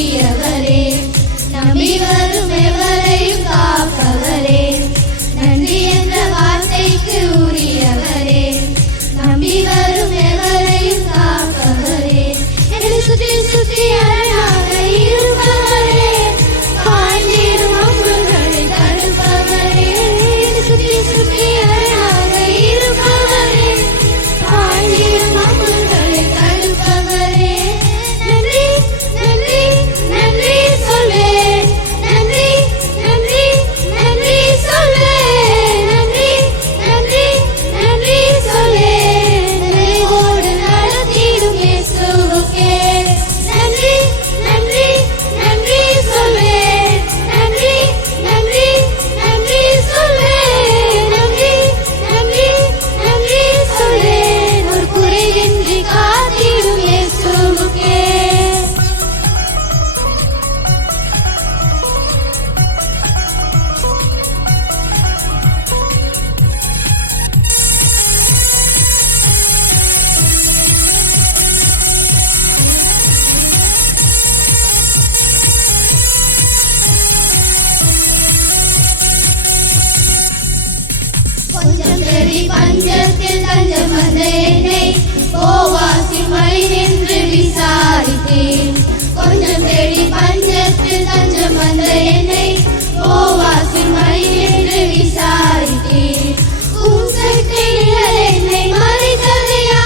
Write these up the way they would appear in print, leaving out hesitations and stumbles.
உரியவரே, நம்பி வரும் எவரையும் காப்பவரே, நன்றி என்ற வார்த்தைக்கு உரியவரே, நம்பி வரும் எவரையும் காப்பவரே, என்னை சுற்றி சுற்றி அரணாக இருப்பவரே, பாய்ந்திடும் அம்புகளை தடுப்பவரே, என்னை சுற்றி சுற்றி அரணாக இருப்பவரே, பாய்ந்திடும் அம்புகளை தடுப்பவரே, நன்றி நன்றி நன்றி சொல்வேன், நன்றி நன்றி நன்றி சொல்வேன், நன்றி நன்றி நன்றி சொல்வேன், நிறைவோடு நடத்திடும் இயேசுவுக்கே நன்றி நன்றி நன்றி சொல்வேன், நன்றி நன்றி நன்றி சொல்வேன், நன்றி நன்றி நன்றி சொல்வேன், ஒரு குறையின்றி காத்திடும் இயேசுவுக்கே. கொஞ்சம் தேடி பஞ்சத்தில் தஞ்சம் வந்த என்னை போவாசின் வழி நின்று விசாரித்தேன், கொஞ்சம் தேடி பஞ்சத்தில் தஞ்சம் வந்த என்னை போவாசின் வழி நின்று விசாரித்தேன், உம் சட்டை நிழல் என்னை மறைத்ததையா,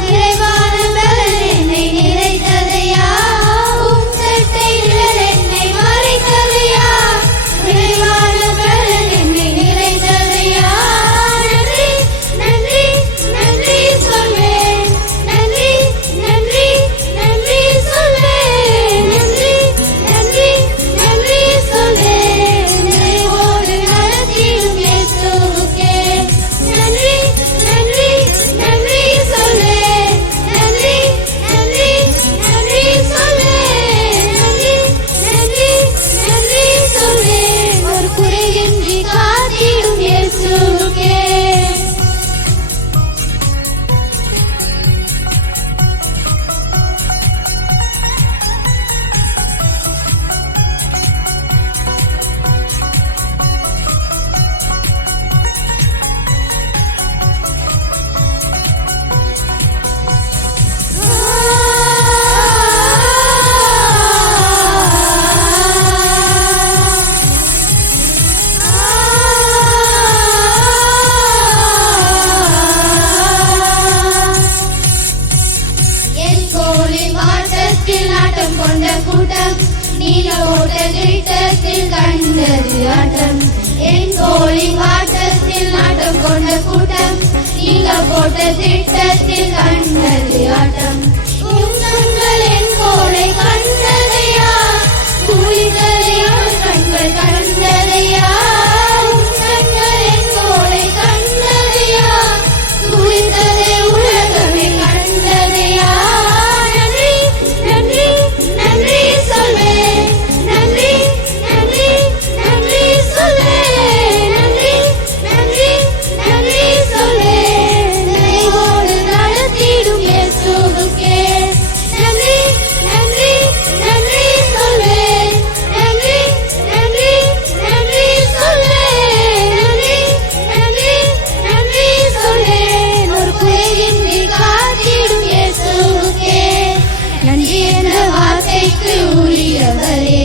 நிறைவான பலன் என்னை நிறைத்ததையா, உம் சட்டை நிழல் என்னை மறைத்ததையா, நிறைவான பலன் என்னை நிறைத்ததையா, நன்றி நன்றி நன்றி சொல்வேன், நன்றி நன்றி நன்றி சொல்வேன், நன்றி நன்றி நன்றி சொல்வேன், நிறைவோடு நடத்திடும் இயேசுவுக்கே நன்றி நன்றி நன்றி சொல்வேன், நன்றி நன்றி நன்றி சொல்வேன், நன்றி நன்றி நன்றி சொல்வேன், ஒரு குறையின்றி காத்திடும் இயேசுவுக்கே. என் கோலின் வாட்டத்தில் நாட்டம் கொண்ட கூட்டம், நீல ஓட்ட திட்டத்தில் கண்டது ஆட்டம், என் கோலின் வாட்டத்தில் நாட்டம் கொண்ட கூட்டம், நீல போட்ட திட்டத்தில் கண்டது ஆட்டம், கண்கள் என் கோலை கண்டதையா, குளித்ததையா கண்கள் கண்டதையா, கண்கள் என் கோலை கண்டதையா, குளித்ததை உலகமே கண்டதையா, நன்றி நன்றி நன்றி சொல்வேன், நன்றி நன்றி நன்றி சொல்வேன், நன்றி நன்றி நன்றி சொல்வேன், நிறைவோடு நடத்திடும் இயேசுவுக்கே நன்றி நன்றி நன்றி சொல்வேன், நன்றி நன்றி நன்றி சொல்வேன், நன்றி நன்றி நன்றி சொல்வேன், ஒரு குறையின்றி காத்திடும் இயேசுவுக்கே நன்றி என்ற வார்த்தைக்கு உரியவரே,